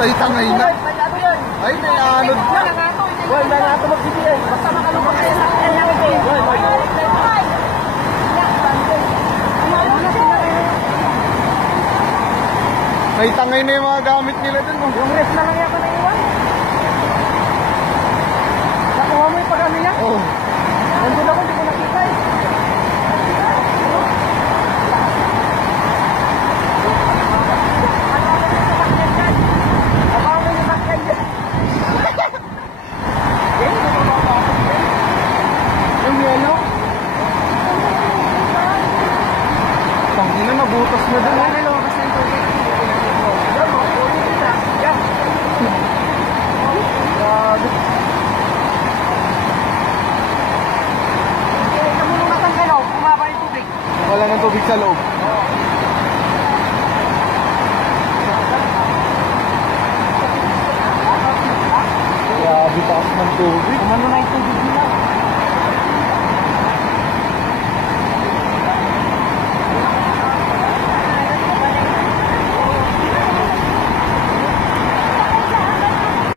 Ay, tangay na. Ay, naianod na. Wala nga ito magbibigay. Basta makalupag kayo sa kanya. Ay, tangay na yung mga gamit nila dun. Oh. Yung ref na lang yata na iwan. Nakuha mo yung pag-ano niya? Oh. Nandun ako, hindi ko nakita eh. Abangan yung sakyan dyan. Yung yellow. Tangin na, nabutas na dun. Wala na lumabas ng tubig. Grabe. Kamulong natang galaw, kumaba yung tubig. Wala nang tubig sa loob. Grabe, taas ng tubig. Umano na yung